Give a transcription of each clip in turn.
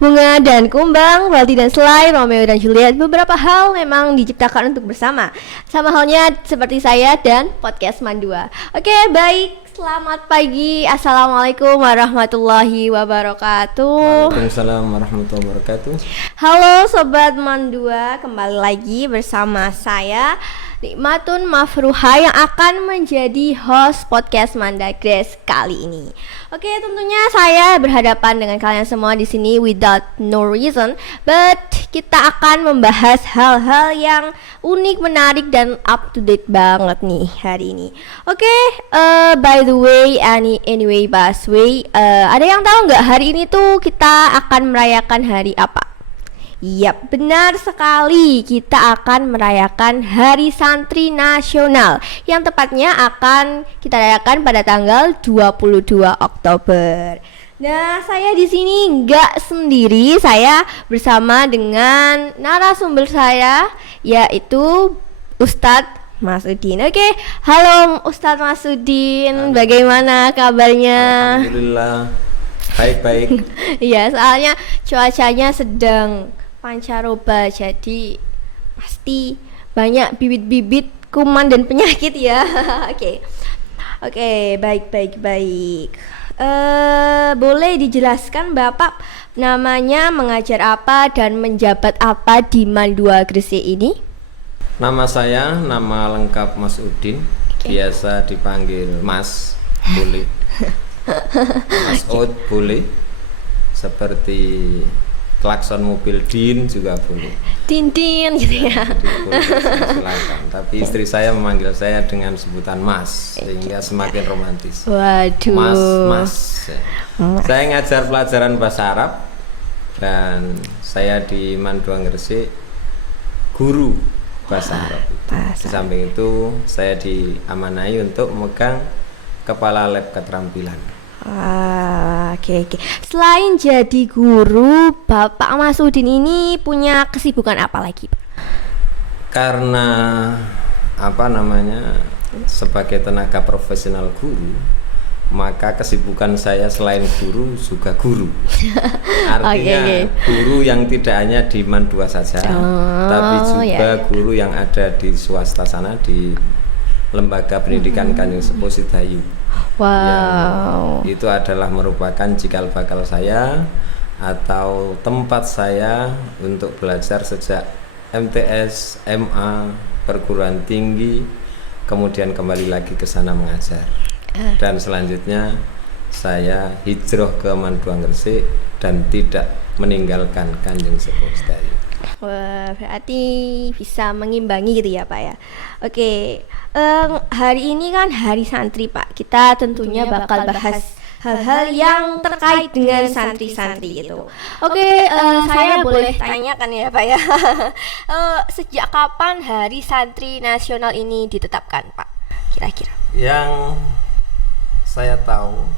Bunga dan kumbang, Waldi dan Selai, Romeo dan Juliet, beberapa hal memang diciptakan untuk bersama. Sama halnya seperti saya dan podcast Mandua. Oke, baik. Selamat pagi. Assalamualaikum warahmatullahi wabarakatuh. Waalaikumsalam warahmatullahi wabarakatuh. Halo Sobat Mandua, kembali lagi bersama saya Nikmatun Mafruha yang akan menjadi host podcast Manda Grace kali ini. Oke, tentunya saya berhadapan dengan kalian semua di sini without no reason, but kita akan membahas hal-hal yang unik, menarik dan up to date banget nih hari ini. Oke, by the way, anyway, Baswe, ada yang tahu nggak hari ini tuh kita akan merayakan hari apa? Yap, benar sekali. Kita akan merayakan Hari Santri Nasional yang tepatnya akan kita rayakan pada tanggal 22 Oktober. Nah, saya di sini nggak sendiri. Saya bersama dengan narasumber saya, yaitu Ustadz Masudin. Oke, halo Ustadz Masudin. Bagaimana kabarnya? Alhamdulillah, baik-baik. Iya, soalnya cuacanya sedang pancaroba, jadi pasti banyak bibit-bibit kuman dan penyakit ya. Oke, baik. Boleh dijelaskan Bapak namanya, mengajar apa dan menjabat apa di Mandua Gresik ini? Nama saya, nama lengkap Mas Udin. Biasa dipanggil Mas, boleh. Mas Ud, boleh. Seperti klakson mobil Din juga boleh. Din gitu ya. Boleh, silakan. Tapi istri saya memanggil saya dengan sebutan Mas, sehingga semakin romantis. Waduh. Mas. Saya ngajar pelajaran bahasa Arab dan saya di Mandua Gresik guru bahasa Arab. Di samping itu saya diamanahi untuk memegang kepala lab keterampilan. Oke. Selain jadi guru, Bapak Masudin ini punya kesibukan apa lagi, Pak? Karena sebagai tenaga profesional guru, maka kesibukan saya selain guru juga guru. Artinya guru yang tidak hanya di Mandua saja, tapi juga guru yang ada di swasta sana, di Lembaga Pendidikan Kanjeng Sepuh Sidayu. Wow. Yang itu adalah merupakan cikal bakal saya atau tempat saya untuk belajar sejak MTS, MA, perguruan tinggi, kemudian kembali lagi ke sana mengajar. Dan selanjutnya saya hijrah ke Mandua Gresik dan tidak meninggalkan Kanjeng Sepuh Sidayu. Wah, berarti bisa mengimbangi gitu ya Pak ya. Oke, hari ini kan Hari Santri Pak. Kita tentunya bakal bahas hal-hal yang terkait dengan santri-santri gitu. Oke, saya boleh tanyakan ya Pak ya. Sejak kapan Hari Santri Nasional ini ditetapkan Pak? Kira-kira? Yang saya tahu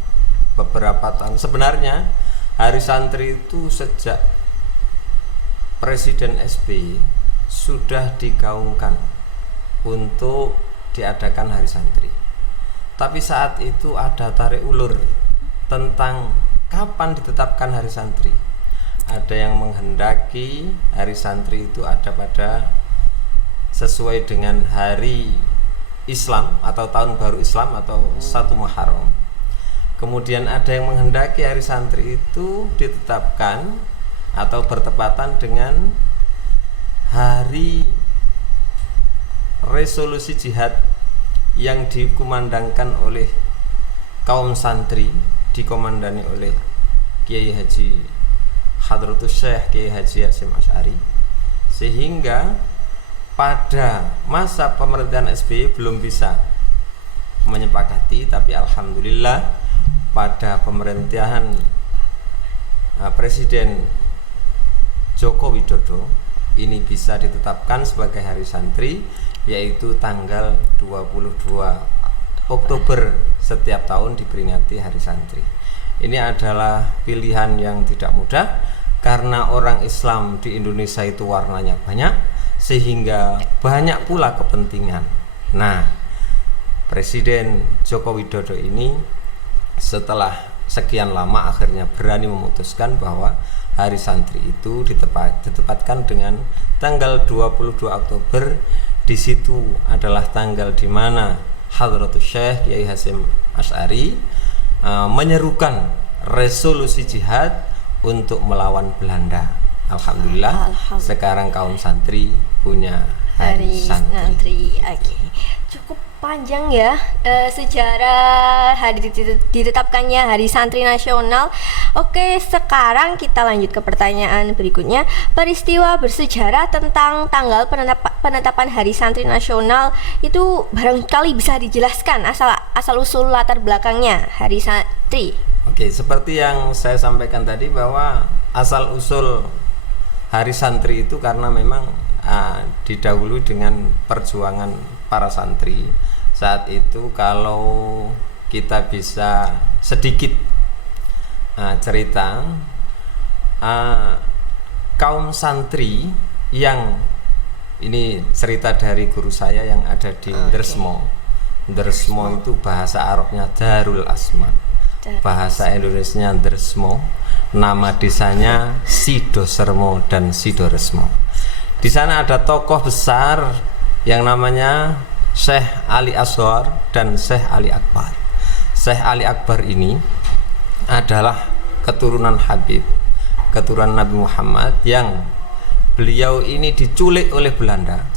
beberapa tahun sebenarnya Hari Santri itu sejak Presiden SBY sudah digaungkan untuk diadakan Hari Santri. Tapi saat itu ada tarik ulur tentang kapan ditetapkan Hari Santri. Ada yang menghendaki Hari Santri itu ada pada sesuai dengan hari Islam atau tahun baru Islam atau 1 Muharram. Kemudian ada yang menghendaki Hari Santri itu ditetapkan atau bertepatan dengan hari resolusi jihad yang dikumandangkan oleh kaum santri, dikomandani oleh Kiai Haji Hadratus Syekh Kiai Haji Hasyim Asy'ari, sehingga pada masa pemerintahan SBY belum bisa menyepakati, tapi alhamdulillah pada pemerintahan Presiden Joko Widodo ini bisa ditetapkan sebagai Hari Santri, yaitu tanggal 22 Oktober setiap tahun diperingati Hari Santri. Ini adalah pilihan yang tidak mudah karena orang Islam di Indonesia itu warnanya banyak, sehingga banyak pula kepentingan. Nah, Presiden Joko Widodo ini setelah sekian lama akhirnya berani memutuskan bahwa Hari Santri itu ditetapkan dengan tanggal 22 Oktober. Di situ adalah tanggal di mana Hadratus Syekh Kiai Hasyim Asy'ari menyerukan resolusi jihad untuk melawan Belanda. Alhamdulillah, sekarang kaum santri punya Hari Santri. Oke. Cukup panjang ya sejarah ditetapkannya Hari Santri Nasional. Oke, sekarang kita lanjut ke pertanyaan berikutnya. Peristiwa bersejarah tentang tanggal penetapan Hari Santri Nasional itu barangkali bisa dijelaskan asal usul latar belakangnya Hari Santri. Oke, seperti yang saya sampaikan tadi bahwa asal usul Hari Santri itu karena memang didahului dengan perjuangan para santri. Saat itu kalau kita bisa sedikit cerita, kaum santri yang ini cerita dari guru saya yang ada di Dersmo. Dersmo itu bahasa Arabnya Darul Asma, bahasa Indonesianya Dersmo, nama desanya Sidosermo dan Sidoresmo. Di sana ada tokoh besar yang namanya Syekh Ali Asghar dan Syekh Ali Akbar. Syekh Ali Akbar ini adalah keturunan Habib, keturunan Nabi Muhammad yang beliau ini diculik oleh Belanda.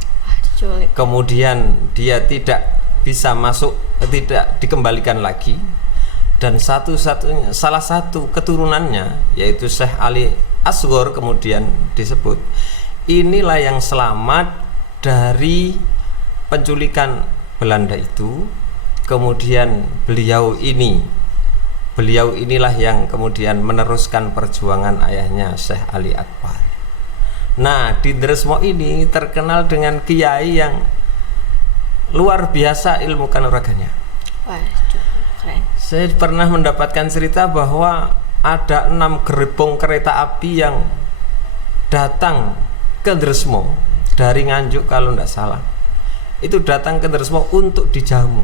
Kemudian dia tidak bisa masuk, tidak dikembalikan lagi. Dan salah satu keturunannya yaitu Syekh Ali Asghar kemudian disebut. Inilah yang selamat dari penculikan Belanda itu. Kemudian beliau inilah yang kemudian meneruskan perjuangan ayahnya Syekh Ali Akbar. Nah, di Dersmo ini terkenal dengan kiai yang luar biasa ilmu kanuraganya. Wah, keren. Saya pernah mendapatkan cerita bahwa ada 6 gerbong kereta api yang datang ke Dersmo dari Nganjuk kalau tidak salah. Itu datang ke Dersmo untuk dijamu.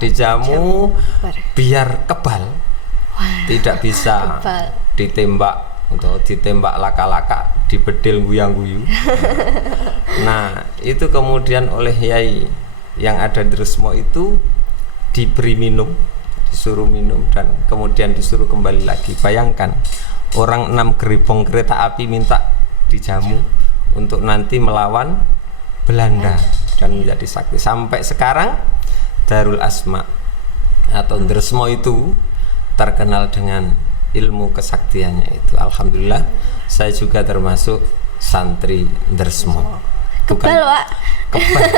Dijamu biar kebal. Tidak bisa ditembak untuk ditembak laka-laka, dibedil guyang-guyu. Nah, itu kemudian oleh yai yang ada di Dersmo itu diberi minum, disuruh minum dan kemudian disuruh kembali lagi. Bayangkan, orang 6 gerbong kereta api minta dijamu untuk nanti melawan Belanda dan menjadi sakti. Sampai sekarang Darul Asma atau Dersmo itu terkenal dengan ilmu kesaktiannya itu. Alhamdulillah, saya juga termasuk santri Dersmo. Kebal, Pak. Kebal.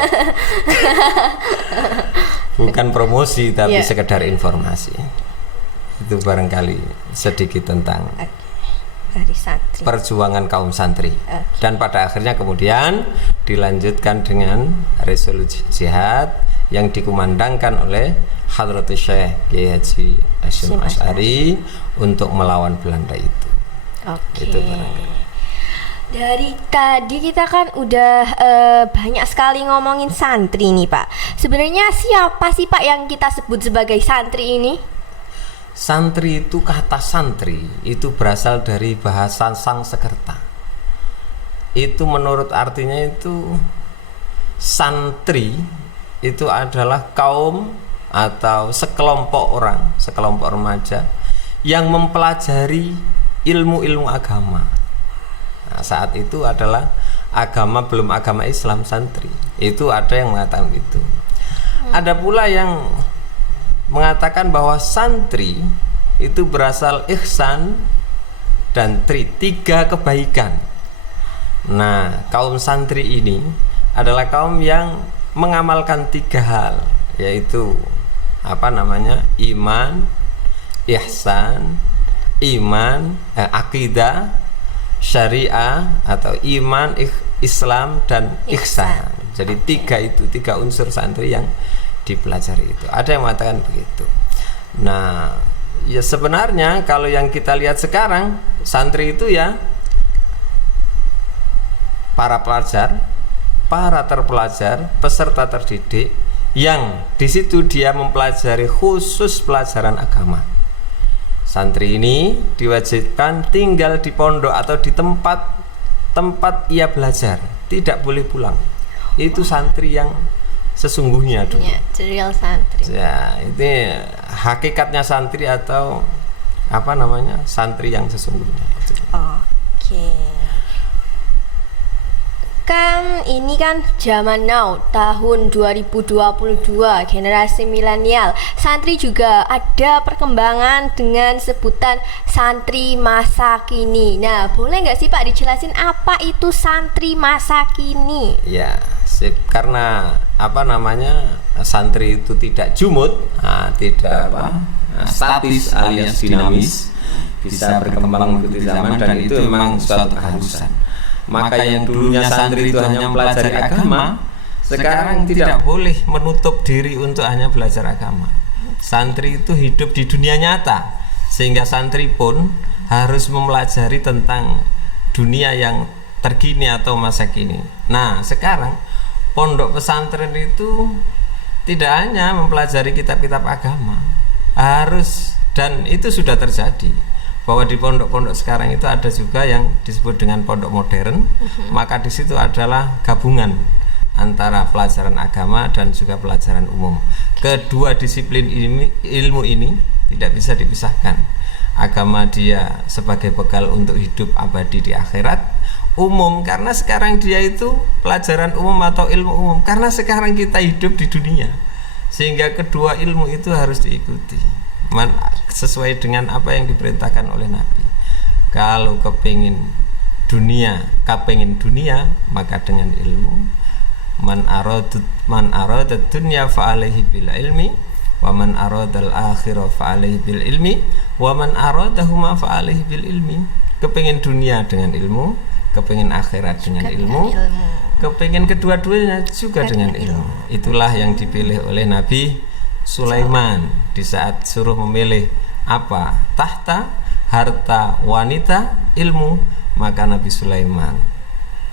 Bukan promosi tapi sekedar informasi. Itu barangkali sedikit tentang Hari Santri, perjuangan kaum santri. Dan pada akhirnya kemudian dilanjutkan dengan resolusi jihad yang dikumandangkan oleh Hadratus Syekh Kiai Haji Hasyim Asy'ari untuk melawan Belanda itu. Oke. Itu barangkali. Dari tadi kita kan udah banyak sekali ngomongin santri nih, Pak. Sebenarnya siapa sih, Pak, yang kita sebut sebagai santri ini? Santri itu, kata santri itu berasal dari bahasa Sangsekerta. Itu menurut artinya itu santri itu adalah kaum atau sekelompok orang, sekelompok remaja yang mempelajari ilmu-ilmu agama. Nah, saat itu adalah belum agama Islam, santri. Itu ada yang mengatakan itu. Ada pula yang mengatakan bahwa santri itu berasal ihsan dan 3 kebaikan. Nah, kaum santri ini adalah kaum yang mengamalkan 3 hal, yaitu iman, ihsan, akidah, syariah atau iman, Islam dan ihsan. Jadi 3 unsur santri yang dipelajari itu. Ada yang mengatakan begitu. Nah, ya sebenarnya kalau yang kita lihat sekarang, santri itu ya para pelajar, para terpelajar, peserta terdidik yang di situ dia mempelajari khusus pelajaran agama. Santri ini diwajibkan tinggal di pondok atau di tempat ia belajar, tidak boleh pulang. Itu santri yang sesungguhnya dulu. Ya, real santri. Ya, ini hakikatnya santri atau apa namanya? Santri yang sesungguhnya. Oke. Kan ini kan zaman now, tahun 2022, generasi milenial. Santri juga ada perkembangan dengan sebutan santri masa kini. Nah, boleh nggak sih Pak dijelasin apa itu santri masa kini? Ya, sip. Karena apa namanya, santri itu tidak jumut, tidak statis alias dinamis, bisa berkembang mengikuti zaman, dan itu memang suatu keharusan. Maka yang dulunya santri itu hanya mempelajari agama, sekarang tidak boleh menutup diri untuk hanya belajar agama. Santri itu hidup di dunia nyata, sehingga santri pun harus mempelajari tentang dunia yang terkini atau masa kini. Nah, sekarang pondok pesantren itu tidak hanya mempelajari kitab-kitab agama, harus, dan itu sudah terjadi, bahwa di pondok-pondok sekarang itu ada juga yang disebut dengan pondok modern. Maka di situ adalah gabungan antara pelajaran agama dan juga pelajaran umum. Kedua disiplin ilmu ini tidak bisa dipisahkan. Agama dia sebagai bekal untuk hidup abadi di akhirat. Umum karena sekarang dia itu pelajaran umum atau ilmu umum karena sekarang kita hidup di dunia, sehingga kedua ilmu itu harus diikuti sesuai dengan apa yang diperintahkan oleh Nabi. Kalau kepingin dunia, maka dengan ilmu. Man arada dunya fa alaihi bil ilmi, wa man arada al akhirah fa alaihi bil ilmi, wa man aradahuma fa alaihi bil ilmi. Kepingin dunia dengan ilmu, kepingin akhirat dengan ilmu, kepingin kedua-duanya juga dengan ilmu. Itulah yang dipilih oleh Nabi Sulaiman di saat suruh memilih apa? Tahta, harta, wanita, ilmu. Maka Nabi Sulaiman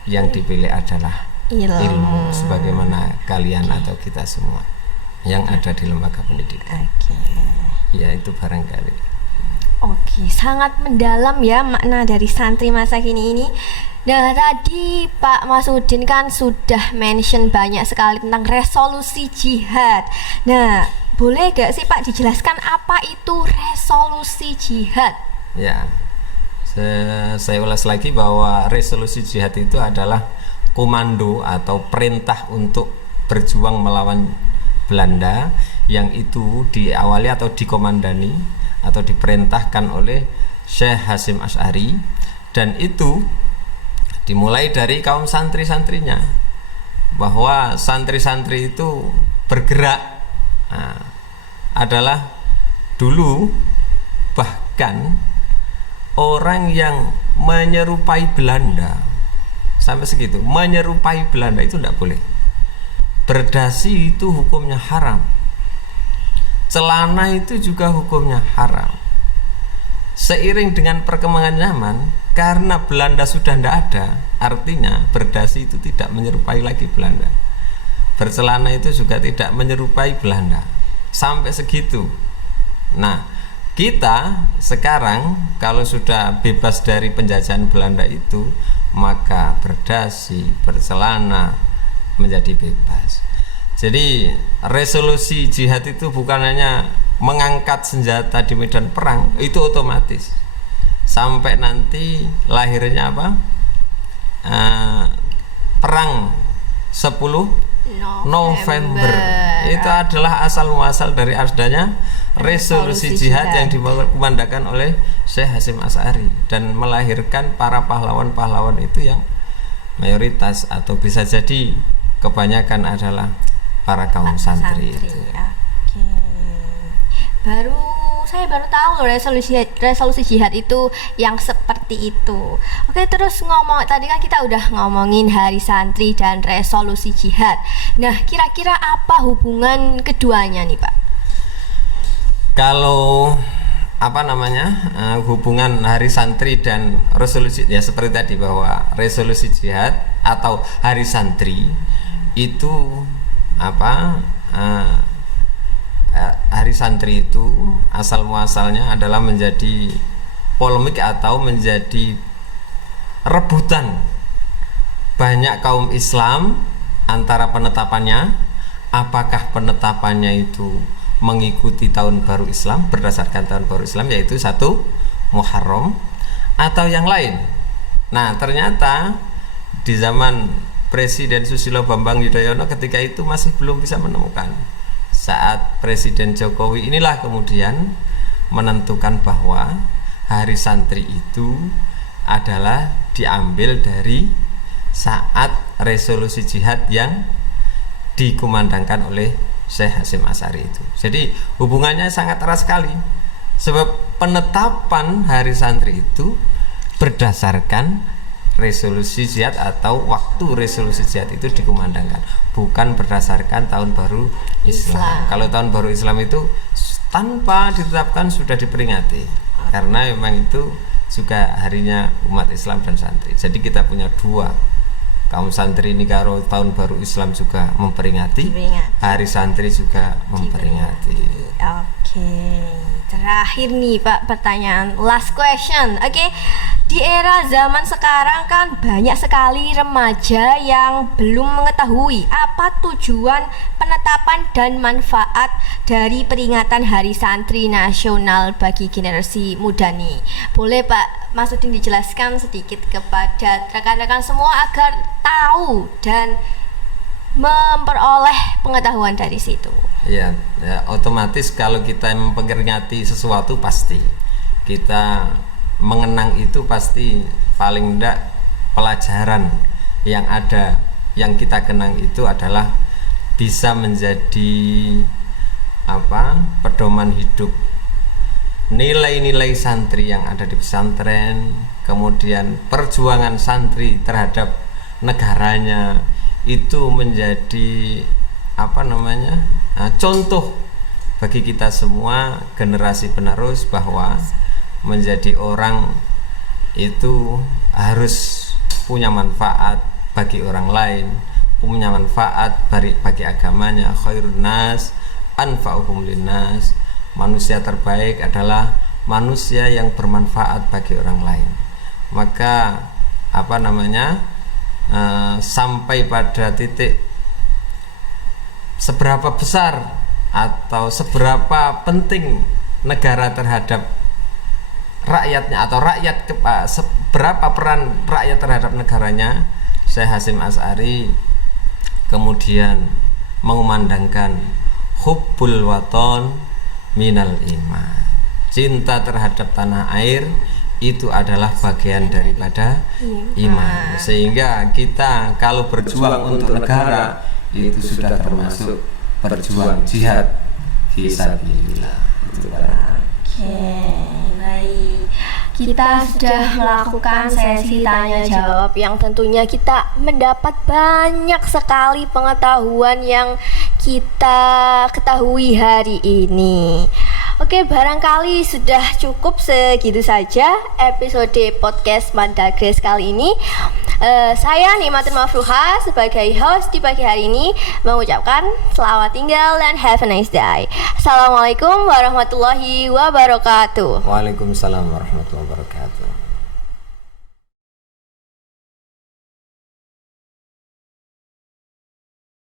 yang dipilih adalah ilmu, sebagaimana kalian atau kita semua yang ada di lembaga pendidikan. Ya, itu barangkali. Oke, sangat mendalam ya makna dari santri masa kini ini. Nah, tadi Pak Masudin kan sudah mention banyak sekali tentang resolusi jihad. Nah, boleh gak sih Pak dijelaskan apa itu resolusi jihad? Ya, saya ulas lagi bahwa resolusi jihad itu adalah komando atau perintah untuk berjuang melawan Belanda, yang itu diawali atau dikomandani atau diperintahkan oleh Syekh Hasyim Asy'ari, dan itu dimulai dari kaum santri-santrinya, bahwa santri-santri itu bergerak. Adalah dulu bahkan orang yang menyerupai Belanda, sampai segitu, menyerupai Belanda itu tidak boleh. Berdasi itu hukumnya haram, celana itu juga hukumnya haram. Seiring dengan perkembangan zaman, karena Belanda sudah tidak ada, artinya berdasi itu tidak menyerupai lagi Belanda, bercelana itu juga tidak menyerupai Belanda, sampai segitu. Nah, kita sekarang kalau sudah bebas dari penjajahan Belanda itu, maka berdasi, bercelana menjadi bebas. Jadi resolusi jihad itu bukan hanya mengangkat senjata di medan perang, itu otomatis sampai nanti lahirnya apa? Perang 10 November. Itu adalah asal muasal dari adanya resolusi jihad yang dikumandangkan oleh Syekh Hasyim Asy'ari, dan melahirkan para pahlawan-pahlawan itu yang mayoritas atau bisa jadi kebanyakan adalah para kaum santri itu. Saya baru tahu loh resolusi jihad itu yang seperti itu. Oke, terus tadi kan kita udah ngomongin hari santri dan resolusi jihad. Nah, kira-kira apa hubungan keduanya nih Pak? Kalau hubungan hari santri dan resolusi, ya seperti tadi, bahwa resolusi jihad atau hari santri itu hari santri itu asal muasalnya adalah menjadi polemik atau menjadi rebutan banyak kaum Islam antara penetapannya, apakah penetapannya itu mengikuti tahun baru Islam berdasarkan tahun baru Islam yaitu 1 Muharram atau yang lain. Nah, ternyata di zaman Presiden Susilo Bambang Yudhoyono ketika itu masih belum bisa menemukan. Saat Presiden Jokowi inilah kemudian menentukan bahwa hari santri itu adalah diambil dari saat resolusi jihad yang dikumandangkan oleh Syekh Hasyim Asy'ari itu. Jadi hubungannya sangat erat sekali. Sebab penetapan hari santri itu berdasarkan resolusi jihad atau waktu resolusi jihad itu dikumandangkan, bukan berdasarkan tahun baru Islam. Kalau tahun baru Islam itu tanpa ditetapkan sudah diperingati, karena memang itu juga harinya umat Islam dan santri. Jadi kita punya dua, kaum santri ini karo tahun baru Islam juga memperingati, hari santri juga memperingati. Oke, terakhir nih Pak, pertanyaan last question. Oke, di era zaman sekarang kan banyak sekali remaja yang belum mengetahui apa tujuan penetapan dan manfaat dari peringatan Hari Santri Nasional bagi generasi muda nih. Boleh Pak Masudin dijelaskan sedikit kepada rekan-rekan semua agar tahu dan memperoleh pengetahuan dari situ. Ya, otomatis kalau kita memperingati sesuatu pasti kita mengenang itu pasti paling tidak pelajaran yang ada yang kita kenang itu adalah bisa menjadi pedoman hidup, nilai-nilai santri yang ada di pesantren, kemudian perjuangan santri terhadap negaranya itu menjadi contoh bagi kita semua generasi penerus bahwa menjadi orang itu harus punya manfaat bagi orang lain, punya manfaat bagi agamanya. Khairun nas anfa'uhum linnas. Manusia terbaik adalah manusia yang bermanfaat bagi orang lain. Maka sampai pada titik seberapa besar atau seberapa penting negara terhadap rakyatnya atau seberapa peran rakyat terhadap negaranya, Syekh Hasyim Asy'ari kemudian mengumandangkan hubbul waton minal iman. Cinta terhadap tanah air itu adalah bagian daripada iman. Sehingga kita kalau berjuang untuk negara itu sudah termasuk berjuang jihad fisabilillah. Oke, baik. Kita sudah melakukan sesi tanya jawab yang tentunya kita mendapat banyak sekali pengetahuan yang kita ketahui hari ini. Oke, barangkali sudah cukup segitu saja episode podcast Manda Grace kali ini. Saya Nikmatin Mafruha sebagai host di pagi hari ini mengucapkan selamat tinggal dan have a nice day. Assalamualaikum warahmatullahi wabarakatuh. Waalaikumsalam warahmatullahi wabarakatuh.